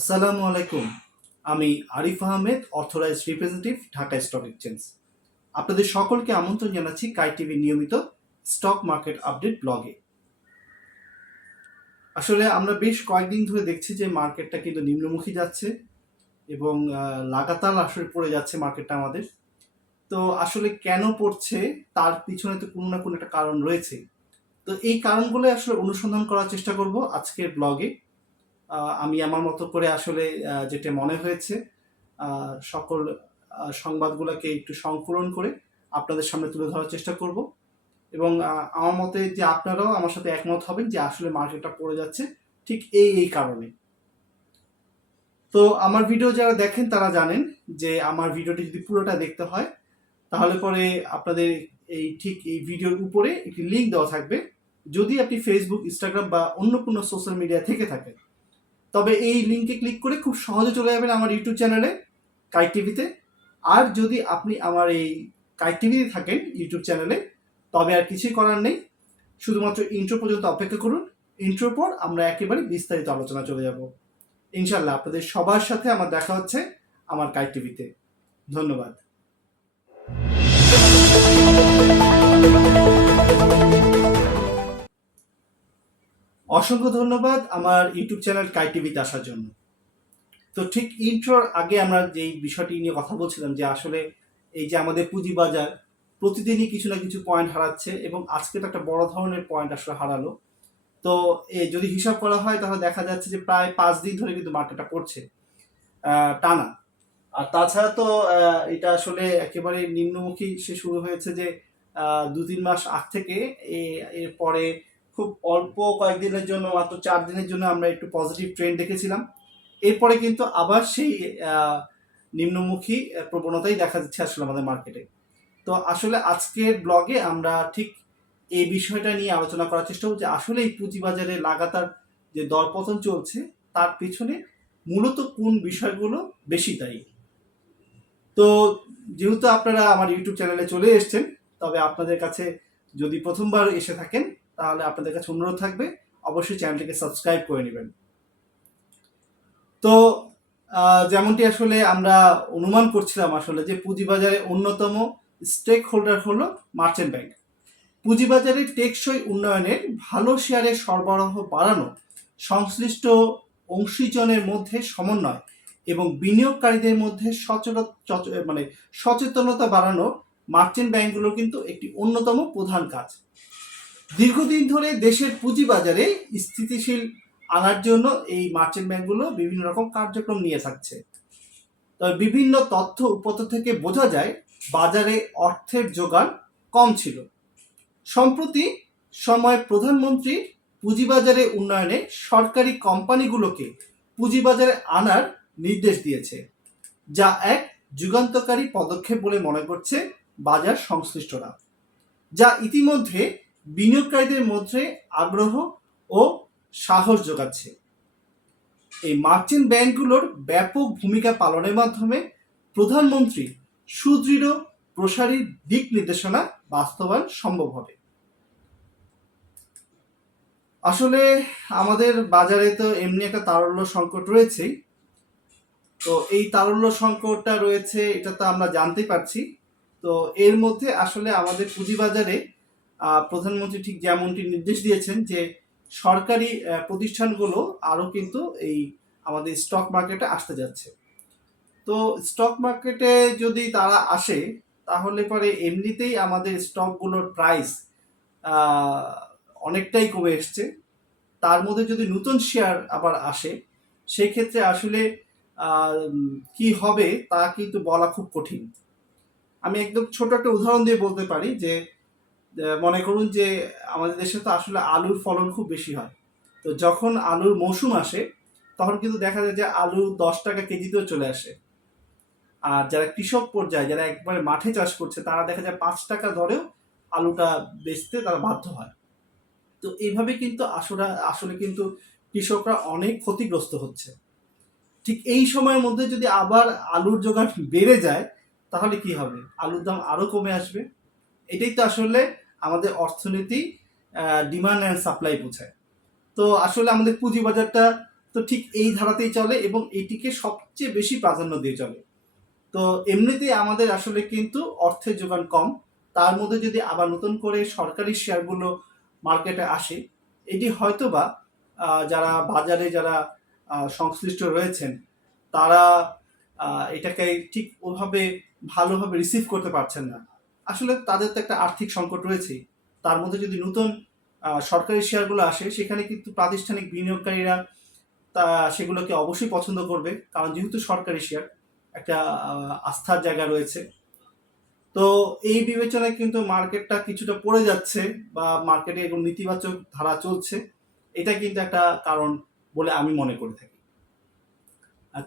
আসসালামু আলাইকুম। আমি Arif Ahmed, authorised representative, Dhaka stock exchange. আপনাদের সকলকে আমন্ত্রণ জানাচ্ছি কাই টিভির নিয়মিত স্টক মার্কেট আপডেট ব্লগে। আসলে আমরা বেশ কয়েকদিন ধরে দেখছি যে মার্কেটটা কিন্তু নিম্নমুখী যাচ্ছে এবং লাগাতার আসলে পড়ে যাচ্ছে মার্কেটটা আমাদের। তো আসলে কেন পড়ছে তার পিছনে তো কোনো না কোনো একটা কারণ রয়েছে। তো এই কারণগুলো আসলে অনুসন্ধান করার চেষ্টা করব আজকের ব্লগে। আমি আমার মতো করে আসলে যেটা মনে হয়েছে সকল সংবাদগুলোকে একটু সংকলন করে আপনাদের সামনে তুলে ধরার চেষ্টা করব এবং আমার মতে যে আপনারাও আমার সাথে একমত হবেন যে আসলে মার্কেটটা পড়ে যাচ্ছে ঠিক এই কারণে। তো আমার ভিডিও যারা দেখেন তারা জানেন যে আমার ভিডিওটি যদি পুরোটা দেখতে হয় তাহলে পরে আপনাদের এই ভিডিওর উপরে একটি লিঙ্ক দেওয়া থাকবে। যদি আপনি ফেসবুক, ইনস্টাগ্রাম বা অন্য কোনো সোশ্যাল মিডিয়া থেকে থাকেন তবে এই লিঙ্কে ক্লিক করে খুব সহজে চলে যাবেন আমার ইউটিউব চ্যানেলে কাই টিভিতে। আর যদি আপনি আমার এই কাই টিভিতে থাকেন ইউটিউব চ্যানেলে তবে আর কিছুই করার নেই, শুধুমাত্র ইন্ট্রো পর্যন্ত অপেক্ষা করুন। ইন্ট্রোর পর আমরা একেবারে বিস্তারিত আলোচনা চলে যাব। ইনশাল্লাহ আপনাদের সবার সাথে আমার দেখা হচ্ছে আমার কাই টিভিতে। ধন্যবাদ। অসংখ্য ধন্যবাদ আমার ইউটিউব চ্যানেল কাই টিভিতে আসার জন্য। তো ঠিক ইন্ট্রোর আগে আমরা যেই বিষয়টি নিয়ে কথা বলছিলাম যে আসলে এই যে আমাদের পুঁজিবাজার প্রতিদিনই কিছু না কিছু পয়েন্ট হারাচ্ছে এবং আজকে তো একটা বড় ধরনের পয়েন্ট আসলে হারালো। তো যদি হিসাব করা হয় তাহলে দেখা যাচ্ছে যে প্রায় 5 দিন ধরে কিন্তু মার্কেটটা পড়ছে টানা। আর তাছাড়া তো এটা আসলে একেবারে নিম্নমুখী সে শুরু হয়েছে যে 2-3 মাস আগ থেকে এরপরে খুব অল্প কয়েকদিনের জন্য, মাত্র 4 দিনের জন্য আমরা একটু পজিটিভ ট্রেন্ড দেখেছিলাম। এরপরে কিন্তু আবার সেই নিম্নমুখী প্রবণতাই দেখা যাচ্ছে আসলে আমাদের মার্কেটে। তো আসলে আজকের ব্লগে আমরা ঠিক এই বিষয়টা নিয়ে আলোচনা করার চেষ্টা করছি। আসলে এই পুঁজিবাজারে লাগাতার যে দরপতন চলছে তার পিছনে মূলত কোন বিষয়গুলো বেশি দায়ী। তো যেহেতু আপনারা আমার ইউটিউব চ্যানেলে চলে এসেছেন, তবে আপনাদের কাছে যদি প্রথমবার এসে থাকেন তাহলে আপনাদের কাছে অনুরোধ থাকবে অবশ্যই চ্যানেলটিকে সাবস্ক্রাইব করে নেবেন। তো যেমনটি আসলে আমরা অনুমান করছিলাম আসলে যে পুঁজিবাজারে অন্যতম স্টেক হোল্ডার হলো মার্চেন্ট ব্যাংক। পুঁজিবাজারে টেকসই উন্নয়নের ভালো শেয়ারের সরবরাহ বাড়ানো, সংশ্লিষ্ট অংশীজনের মধ্যে সমন্বয় এবং বিনিয়োগকারীদের মধ্যে সচেতনতা বাড়ানো মার্চেন্ট ব্যাংকগুলোর কিন্তু একটি অন্যতম প্রধান কাজ। দীর্ঘদিন ধরে দেশের পুঁজিবাজারে স্থিতিশীল আনার জন্য এই মার্চেন্ট ব্যাংকগুলো বিভিন্ন রকম কার্যক্রম নিয়ে থাকছে। তবে বিভিন্ন তথ্য উপাত্ত থেকে বোঝা যায় বাজারে অর্থের যোগান কম ছিল। সম্প্রতি সময় প্রধানমন্ত্রী পুঁজিবাজারে উন্নয়নে সরকারি কোম্পানিগুলোকে পুঁজিবাজারে আনার নির্দেশ দিয়েছে, যা এক যুগান্তকারী পদক্ষেপ বলে মনে করছে বাজার সংশ্লিষ্টরা, যা ইতিমধ্যে বিনিয়োগকারীদের মধ্যে আগ্রহ ও সাহস যোগাচ্ছে। এই মার্চেন্ট ব্যাংকগুলোর ব্যাপক ভূমিকা পালনের মাধ্যমে প্রধানমন্ত্রী সুদৃঢ় প্রসারী দিক নির্দেশনা বাস্তবায়ন সম্ভব হবে। আসলে আমাদের বাজারে তো এমনি একটা তারল্য সংকট রয়েছেই। তো এই তারল্য সংকটটা রয়েছে এটা তো আমরা জানতেই পারছি। তো এর মধ্যে আসলে আমাদের পুঁজিবাজারে প্রধানমন্ত্রী ঠিক যেমনটি নির্দেশ দিয়েছেন যে সরকারি প্রতিষ্ঠানগুলো আরও কিন্তু এই আমাদের স্টক মার্কেটে আসতে যাচ্ছে। তো স্টক মার্কেটে যদি তারা আসে তাহলে পরে এমনিতেই আমাদের স্টকগুলোর প্রাইস অনেকটাই কমে এসছে। তার মধ্যে যদি নতুন শেয়ার আবার আসে সেক্ষেত্রে আসলে কি হবে তা কিন্তু বলা খুব কঠিন। আমি একদম ছোট একটা উদাহরণ দিয়ে বলতে পারি যে মনে করুন যে আমাদের দেশে তো আসলে আলুর ফলন খুব বেশি হয়। তো যখন আলুর মৌসুম আসে তখন কিন্তু দেখা যায় যে আলু 10 টাকা কেজিতেও চলে আসে। আর যারা কৃষক পর্যায়ে, যারা একবারে মাঠে চাষ করছে, তারা দেখা যায় 5 টাকা দরেও আলুটা বেচতে তারা বাধ্য হয়। তো এইভাবে কিন্তু আসলে কিন্তু কৃষকরা অনেক ক্ষতিগ্রস্ত হচ্ছে। ঠিক এই সময়ের মধ্যে যদি আবার আলুর যোগান বেড়ে যায় তাহলে কি হবে? আলুর দাম আরো কমে আসবে। এটাই তো আসলে আমাদের অর্থনীতি ডিমান্ড অ্যান্ড সাপ্লাই বোঝায়। তো আসলে আমাদের পুঁজিবাজারটা তো ঠিক এই ধারাতেই চলে এবং এটিকে সবচেয়ে বেশি প্রাধান্য দিয়ে চলে। তো এমনিতেই আমাদের আসলে কিন্তু অর্থের যোগান কম, তার মধ্যে যদি আবার নতুন করে সরকারি শেয়ারগুলো মার্কেটে আসে, এটি হয়তোবা যারা বাজারে যারা সংশ্লিষ্ট রয়েছেন তারা এটাকে ঠিক ওভাবে ভালোভাবে রিসিভ করতে পারছেন না। আসলে তাদের তো একটা আর্থিক সংকট রয়েছে, তার মধ্যে যদি নতুন সরকারি শেয়ারগুলো আসে সেখানে কিন্তু প্রাতিষ্ঠানিক বিনিয়োগকারীরা তা সেগুলোকে অবশ্যই পছন্দ করবে, কারণ যেহেতু সরকারি শেয়ার একটা আস্থার জায়গা রয়েছে। তো এই বিবেচনায় কিন্তু মার্কেটটা কিছুটা পড়ে যাচ্ছে বা মার্কেটে এরকম নেতিবাচক ধারা চলছে, এটা কিন্তু একটা কারণ বলে আমি মনে করে থাকি।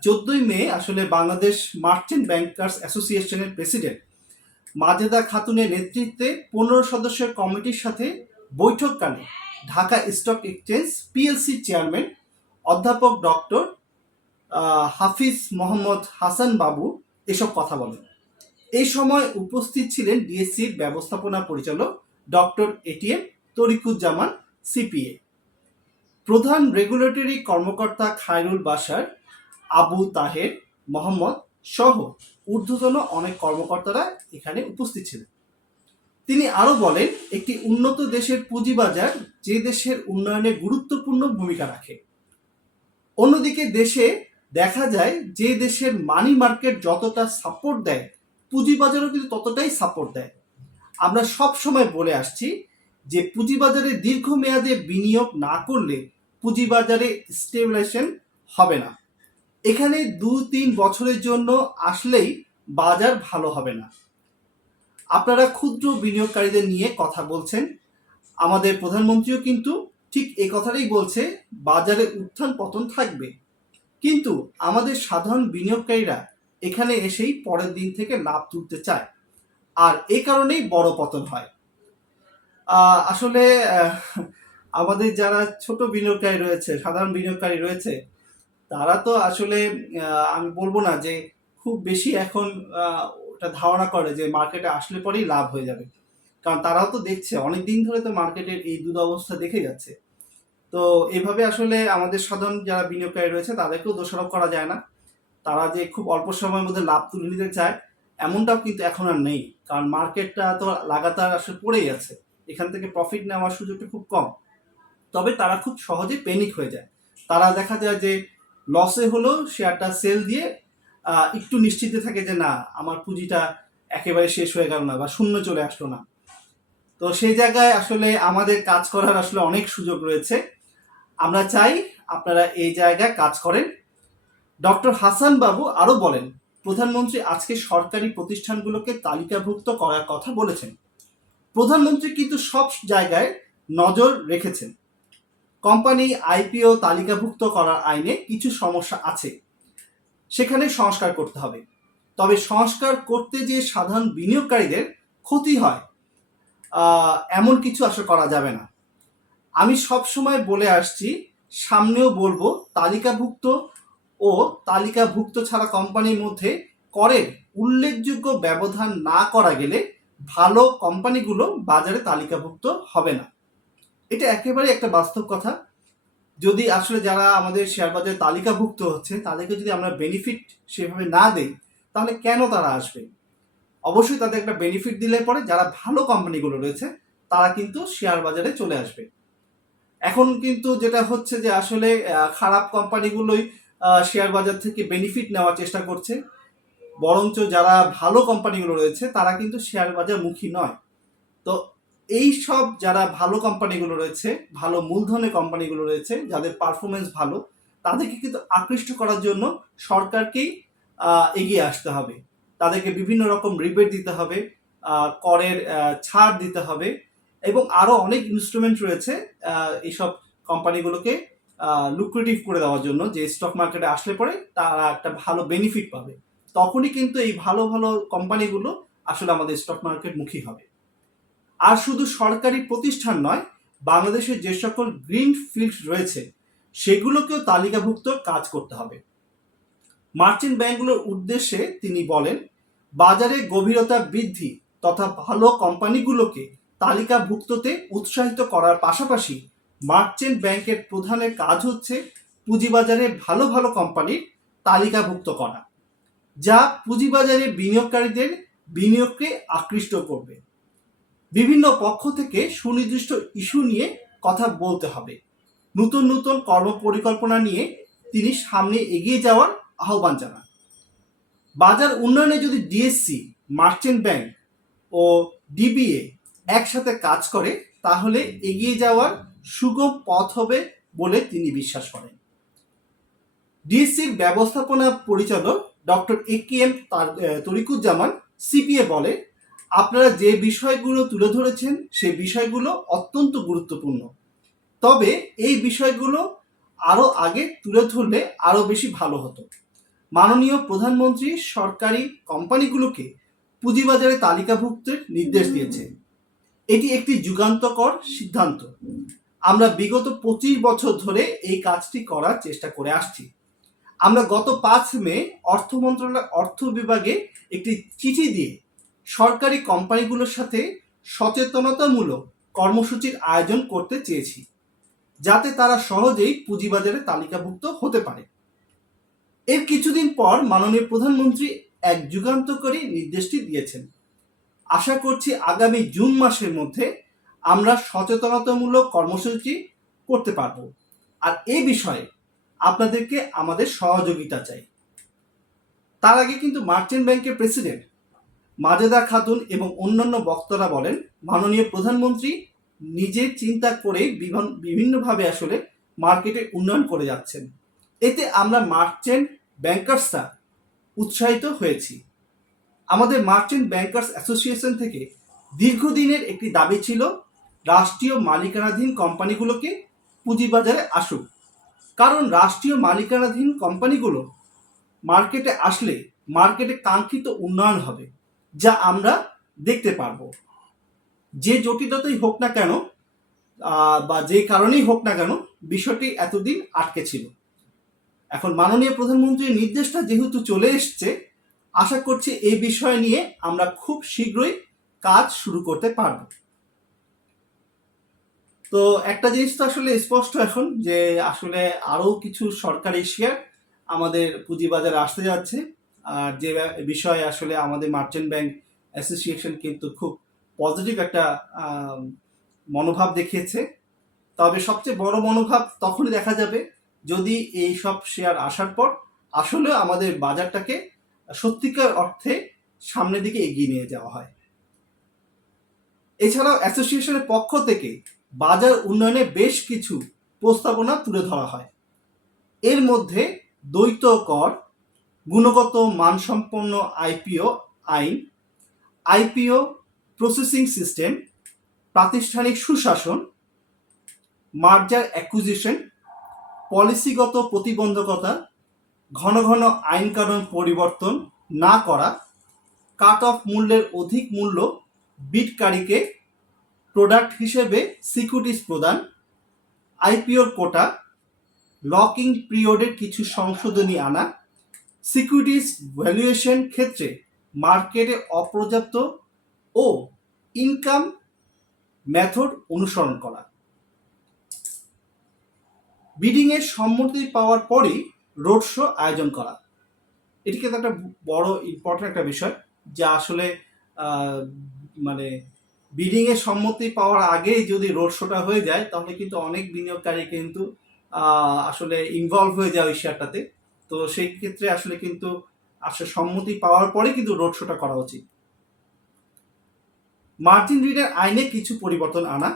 14ই মে আসলে বাংলাদেশ মার্চেন্ট ব্যাংকার্স অ্যাসোসিয়েশনের প্রেসিডেন্ট মাজেদা খাতুনের নেতৃত্বে 15 সদস্যের কমিটির সাথে বৈঠককালে Dhaka stock exchange PLC chairman অধ্যাপক ডক্টর হাফিজ মোহাম্মদ হাসান বাবু এসব কথা বলেন। এই সময় উপস্থিত ছিলেন ডিএসসির ব্যবস্থাপনা পরিচালক ডক্টর এটিএম তরিকুজ্জামান সিপিএ, প্রধান রেগুলেটরি কর্মকর্তা খায়রুল বাশার, আবু তাহের মোহাম্মদ সহ ঊর্ধ্বতন অনেক কর্মকর্তারা এখানে উপস্থিত ছিলেন। তিনি আরো বলেন, একটি উন্নত দেশের পুঁজিবাজার যে দেশের উন্নয়নে গুরুত্বপূর্ণ ভূমিকা রাখে, অন্যদিকে দেশে দেখা যায় যে দেশের মানি মার্কেট যতটা সাপোর্ট দেয় পুঁজিবাজারও কিন্তু ততটাই সাপোর্ট দেয়। আমরা সব সময় বলে আসছি যে পুঁজিবাজারে দীর্ঘমেয়াদে বিনিয়োগ না করলে পুঁজিবাজারে স্টেবিলাইজেশন হবে না। এখানে 2-3 বছরের জন্য আসলেই বাজার ভালো হবে না। আপনারা ক্ষুদ্র বিনিয়োগকারীদের নিয়ে কথা বলছেন, আমাদের প্রধানমন্ত্রীও কিন্তু ঠিক এই কথাটাই বলছে, বাজারে উত্থান পতন থাকবে, কিন্তু আমাদের সাধারণ বিনিয়োগকারীরা এখানে এসেই পরের দিন থেকে লাভ তুলতে চায়, আর এই কারণেই বড় পতন হয়। আসলে আমাদের যারা ছোট বিনিয়োগকারী রয়েছে, সাধারণ বিনিয়োগকারী রয়েছে, তারা তো আসলে আমি বলবো না যে খুব বেশি এখন ওটা ধারণা করে যে মার্কেটে আসলে পরেই লাভ হয়ে যাবে, কারণ তারাও তো দেখছে অনেক দিন ধরে তো মার্কেটের এই দুরবস্থা দেখে যাচ্ছে। তো এইভাবে আসলে আমাদের সাধারণ যারা বিনিয়োগকারী রয়েছে তাদেরকেও দোষারোপ করা যায় না। তারা যে খুব অল্প সময়ের মধ্যে লাভ তুলে নিতে চায় এমনটাও কিন্তু এখন আর নেই, কারণ মার্কেটটা তো লাগাতার আসলে পড়েই আছে, এখান থেকে প্রফিট নেওয়ার সুযোগটা খুব কম। তবে তারা খুব সহজে প্যানিক হয়ে যায়, তারা দেখা যায় যে লসে হলেও শেয়ারটা সেল দিয়ে একটু নিশ্চিন্তে থাকে যে না আমার পুঁজিটা একেবারে শেষ হয়ে গেল না বা শূন্য চলে আসলো না। তো সেই জায়গায় আসলে আমাদের কাজ করার আসলে অনেক সুযোগ রয়েছে, আমরা চাই আপনারা এই জায়গায় কাজ করেন। ডক্টর হাসান বাবু আরো বলেন, প্রধানমন্ত্রী আজকে সরকারি প্রতিষ্ঠানগুলোকে তালিকাভুক্ত করার কথা বলেছেন। প্রধানমন্ত্রী কিন্তু সব জায়গায় নজর রেখেছেন। কোম্পানি আইপিও তালিকাভুক্ত করার আইনে কিছু সমস্যা আছে, সেখানে সংস্কার করতে হবে। তবে সংস্কার করতে যে সাধারণ বিনিয়োগকারীদের ক্ষতি হয় এমন কিছু আশা করা যাবে না। আমি সব সময় বলে আসছি, সামনেও বলবো, তালিকাভুক্ত ও তালিকাভুক্ত ছাড়া কোম্পানির মধ্যে করের উল্লেখযোগ্য ব্যবধান না করা গেলে ভালো কোম্পানিগুলো বাজারে তালিকাভুক্ত হবে না। এটা একেবারে একটা বাস্তব কথা। যদি আসলে যারা আমাদের শেয়ার বাজারে তালিকাভুক্ত হচ্ছে তাদেরকে যদি আমরা বেনিফিট সেভাবে না দেই তাহলে কেন তারা আসবে? অবশ্যই তাদের একটা বেনিফিট দিলে পরে যারা ভালো কোম্পানিগুলো রয়েছে তারা কিন্তু শেয়ার বাজারে চলে আসবে। এখন কিন্তু যেটা হচ্ছে যে আসলে খারাপ কোম্পানিগুলোই শেয়ার বাজার থেকে বেনিফিট নেওয়ার চেষ্টা করছে, বরঞ্চ যারা ভালো কোম্পানিগুলো রয়েছে তারা কিন্তু শেয়ার বাজার মুখী নয়। তো এই সব যারা ভালো কোম্পানিগুলো রয়েছে, ভালো মূলধনের কোম্পানিগুলো রয়েছে, যাদের পারফরমেন্স ভালো, তাদেরকে কিন্তু আকৃষ্ট করার জন্য সরকারকেই এগিয়ে আসতে হবে। তাদেরকে বিভিন্ন রকম রিবেট দিতে হবে, করের ছাড় দিতে হবে, এবং আরো অনেক ইনস্ট্রুমেন্ট রয়েছে এইসব কোম্পানিগুলোকে লুক্রেটিভ করে দেওয়ার জন্য, যে স্টক মার্কেটে আসলে পরে তারা একটা ভালো বেনিফিট পাবে। তখনই কিন্তু এই ভালো ভালো কোম্পানিগুলো আসলে আমাদের স্টক মার্কেট মুখী হবে। আর শুধু সরকারি প্রতিষ্ঠান নয়, বাংলাদেশের যে সকল গ্রিন ফিল্ড রয়েছে সেগুলোকেও তালিকাভুক্ত কাজ করতে হবে। মার্চেন্ট ব্যাংকগুলোর উদ্দেশ্যে তিনি বলেন, বাজারে গভীরতা বৃদ্ধি তথা ভালো কোম্পানিগুলোকে তালিকাভুক্ততে উৎসাহিত করার পাশাপাশি মার্চেন্ট ব্যাংকের প্রধানের কাজ হচ্ছে পুঁজিবাজারে ভালো ভালো কোম্পানির তালিকাভুক্ত করা, যা পুঁজিবাজারে বিনিয়োগকারীদের বিনিয়োগকে আকৃষ্ট করবে। বিভিন্ন পক্ষ থেকে সুনির্দিষ্ট ইস্যু নিয়ে কথা বলতে হবে। নতুন নতুন কর্মপরিকল্পনা নিয়ে তিনি সামনে এগিয়ে যাওয়ার আহ্বান জানান। বাজার উন্নয়নে যদি ডিএসসি, মার্চেন্ট ব্যাংক ও ডিবিএ একসাথে কাজ করে তাহলে এগিয়ে যাওয়ার সুগম পথ হবে বলে তিনি বিশ্বাস করেন। ডিএসসির ব্যবস্থাপনা পরিচালক ডক্টর এ.কে.এম. তরিকুজ্জামান সিপিএ বলে, আপনারা যে বিষয়গুলো তুলে ধরেছেন সেই বিষয়গুলো অত্যন্ত গুরুত্বপূর্ণ, তবে এই বিষয়গুলো আরও আগে তুলে ধরলে আরও বেশি ভালো হতো। মাননীয় প্রধানমন্ত্রী সরকারি কোম্পানিগুলোকে পুঁজিবাজারে তালিকাভুক্তের নির্দেশ দিয়েছে। এটি একটি যুগান্তকর সিদ্ধান্ত। আমরা বিগত 25 বছর ধরে এই কাজটি করার চেষ্টা করে আসছি। আমরা গত 5 মে অর্থ মন্ত্রণালয় অর্থ বিভাগে একটি চিঠি দিয়ে সরকারি কোম্পানিগুলোর সাথে সচেতনতামূলক কর্মসূচির আয়োজন করতে চেয়েছি, যাতে তারা সহজেই পুঁজিবাজারে তালিকাভুক্ত হতে পারে। এর কিছুদিন পর মাননীয় প্রধানমন্ত্রী এক যুগান্তকারী নির্দেশটি দিয়েছেন। আশা করছি আগামী জুন মাসের মধ্যে আমরা সচেতনতামূলক কর্মসূচি করতে পারব। আর এই বিষয়ে আপনাদেরকে আমাদের সহযোগিতা চাই। তার আগে কিন্তু মার্চেন্ট ব্যাংকের প্রেসিডেন্ট মাজেদা খাতুন এবং অন্যান্য বক্তারা বলেন, মাননীয় প্রধানমন্ত্রী নিজের চিন্তা করে বিভিন্নভাবে আসলে মার্কেটে উন্নয়ন করে যাচ্ছেন। এতে আমরা মার্চেন্ট ব্যাংকার্সরা উৎসাহিত হয়েছি। আমাদের মার্চেন্ট ব্যাংকার্স অ্যাসোসিয়েশন থেকে দীর্ঘদিনের একটি দাবি ছিল রাষ্ট্রীয় মালিকানাধীন কোম্পানিগুলোকে পুঁজিবাজারে আসুক, কারণ রাষ্ট্রীয় মালিকানাধীন কোম্পানিগুলো মার্কেটে আসলে মার্কেটে কাঙ্ক্ষিত উন্নয়ন হবে, যা আমরা দেখতে পারব। যে জটিলতাই হোক না কেন বা যে কারণেই হোক না কেন, বিষয়টি এতদিন আটকে ছিল। এখন মাননীয় প্রধানমন্ত্রীর নির্দেশটা যেহেতু চলে এসছে, আশা করছি এই বিষয় নিয়ে আমরা খুব শীঘ্রই কাজ শুরু করতে পারব। তো একটা জিনিস তো আসলে স্পষ্ট এখন, যে আসলে আরও কিছু সরকারি শেয়ার আমাদের পুঁজিবাজারে আসতে যাচ্ছে, আর যে বিষয়ে আসলে আমাদের মার্চেন্ট ব্যাংক অ্যাসোসিয়েশন কিন্তু খুব পজিটিভ একটা মনোভাব দেখিয়েছে। তবে সবচেয়ে বড় মনোভাব তখনই দেখা যাবে যদি এই সব শেয়ার আসার পর আসলে আমাদের বাজারটাকে সত্যিকার অর্থে সামনের দিকে এগিয়ে নিয়ে যাওয়া হয়। এছাড়াও অ্যাসোসিয়েশনের পক্ষ থেকে বাজার উন্নয়নে বেশ কিছু প্রস্তাবনা তুলে ধরা হয়। এর মধ্যে দ্বৈত কর, গুণগত মানসম্পন্ন আইপিও আইন, আইপিও প্রসেসিং সিস্টেম, প্রাতিষ্ঠানিক সুশাসন, মার্জার অ্যাকুইজিশন, পলিসিগত প্রতিবন্ধকতা, ঘন ঘন আইনকানুন পরিবর্তন না করা, কাট অফ মূল্যের অধিক মূল্য বিটকারীকে প্রোডাক্ট হিসেবে সিকিউরিটিজ প্রদান, আইপিওর কোটা, লকিং পিরিয়ডের কিছু সংশোধনী আনা, সিকিউরিটিজ ভ্যালুয়েশন ক্ষেত্রে মার্কেটে অপর্যাপ্ত ও ইনকাম মেথড অনুসরণ করা, বিডিংয়ের সম্মতি পাওয়ার পরেই রোড শো আয়োজন করা। এটি কিন্তু একটা বড় ইম্পর্টেন্ট একটা বিষয়, যা আসলে মানে বিডিংয়ের সম্মতি পাওয়ার আগেই যদি রোড শোটা হয়ে যায় তাহলে কিন্তু অনেক বিনিয়োগকারী কিন্তু আসলে ইনভলভ হয়ে যায় ওই শেয়ারটাতে। তো সেই ক্ষেত্রে আসলে কিন্তু আসলে সম্মতি পাওয়ার পরে কিন্তু রোড শোটা করা উচিত। মার্জিন ঋণের আইনে কিছু পরিবর্তন আনা,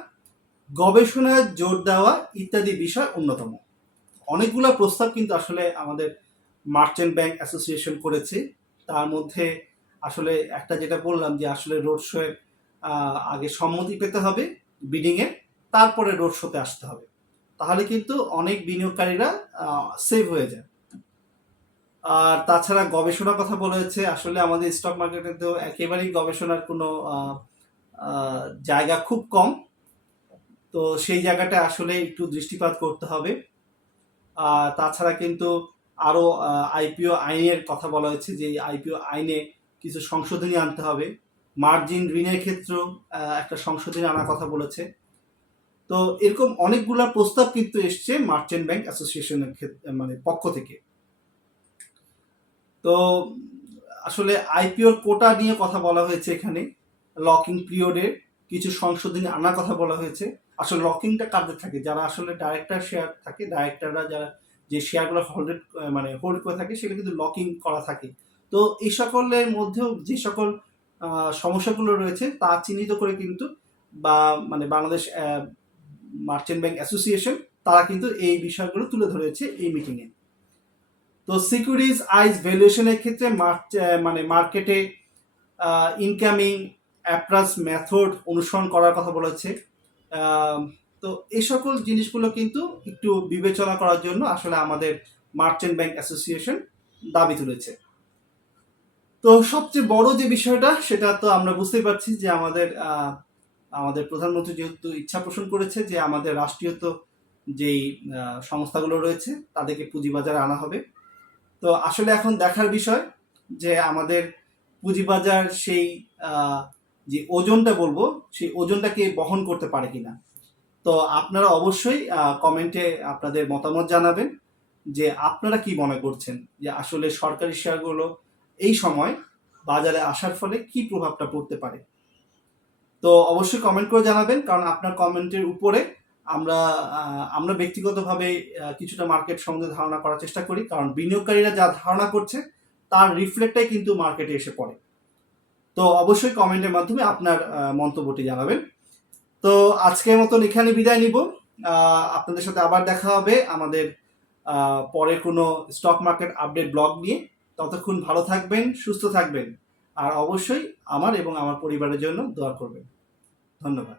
গবেষণায় জোর দেওয়া ইত্যাদি বিষয় অন্যতম। অনেকগুলো প্রস্তাব কিন্তু আসলে আমাদের মার্চেন্ট ব্যাংক অ্যাসোসিয়েশন করেছে। তার মধ্যে আসলে একটা যেটা বললাম যে আসলে রোড শোয়ের আগে সম্মতি পেতে হবে বিডিংয়ে, তারপরে রোড শোতে আসতে হবে, তাহলে কিন্তু অনেক বিনিয়োগকারীরা সেভ হয়ে যায়। আর তাছাড়া গবেষণার কথা বলা হয়েছে। আসলে আমাদের স্টক মার্কেটে তো একেবারেই গবেষণার কোনো জায়গা খুব কম, তো সেই জায়গাটা আসলে একটু দৃষ্টিপাত করতে হবে। তাছাড়া কিন্তু আরও আইপিও আইনের কথা বলা হয়েছে, যে আইপিও আইনে কিছু সংশোধনী আনতে হবে। মার্জিন ঋণের ক্ষেত্রেও একটা সংশোধনী আনার কথা বলেছে। তো এরকম অনেকগুলা প্রস্তাব কিন্তু এসছে মার্চেন্ট ব্যাংক অ্যাসোসিয়েশনের মানে পক্ষ থেকে। তো আসলে আইপিওর কোটা নিয়ে কথা বলা হয়েছে, এখানে লকিং পিরিয়ডে কিছু সংশোধনী আনার কথা বলা হয়েছে। আসলে লকিংটা কাদের থাকে, যারা আসলে ডাইরেক্টর শেয়ার থাকে, ডাইরেক্টররা যারা যে শেয়ারগুলো হোল্ড করে থাকে সেটা কিন্তু লকিং করা থাকে। তো এই সকলের মধ্যেও যে সকল সমস্যাগুলো রয়েছে তা চিহ্নিত করে কিন্তু বা মানে বাংলাদেশ মার্চেন্ট ব্যাংক অ্যাসোসিয়েশন তারা কিন্তু এই বিষয়গুলো তুলে ধরেছে এই মিটিংয়ে। তো সিকিউরিটিজ আইজ ভ্যালুয়েশনের ক্ষেত্রে মানে মার্কেটে ইনকামিং অ্যাপ্রাস মেথড অনুসরণ করার কথা বলেছে। তো এই সকল জিনিসগুলো কিন্তু একটু বিবেচনা করার জন্য আসলে আমাদের মার্চেন্ট ব্যাংক অ্যাসোসিয়েশন দাবি তুলেছে। তো সবচেয়ে বড় যে বিষয়টা সেটা তো আমরা বুঝতেই পারছি যে আমাদের প্রধানমন্ত্রী যেহেতু ইচ্ছা পোষণ করেছে যে আমাদের রাষ্ট্রীয় যেই সংস্থাগুলো রয়েছে তাদেরকে পুঁজিবাজারে আনা হবে। তো আসলে এখন দেখার বিষয় যে আমাদের পুঁজিবাজার সেই যে ওজনটা বলবো সেই ওজনটাকে বহন করতে পারে কিনা। তো আপনারা অবশ্যই কমেন্টে আপনাদের মতামত জানাবেন যে আপনারা কি মনে করছেন যে আসলে সরকারি শেয়ারগুলো এই সময় বাজারে আসার ফলে কি প্রভাবটা পড়তে পারে। তো অবশ্যই কমেন্ট করে জানাবেন, কারণ আপনার কমেন্টের উপরে আমরা ব্যক্তিগতভাবে কিছুটা মার্কেট সম্বন্ধে ধারণা করার চেষ্টা করি, কারণ বিনিয়োগকারীরা যা ধারণা করছে তার রিফ্লেক্টটাই কিন্তু মার্কেটে এসে পড়ে। তো অবশ্যই কমেন্টের মাধ্যমে আপনার মন্তব্যটি জানাবেন। তো আজকের মতন এখানে বিদায় নিব। আপনাদের সাথে আবার দেখা হবে আমাদের পরের কোনো স্টক মার্কেট আপডেট ব্লগ নিয়ে। ততক্ষণ ভালো থাকবেন, সুস্থ থাকবেন, আর অবশ্যই আমার এবং আমার পরিবারের জন্য দোয়া করবেন। ধন্যবাদ।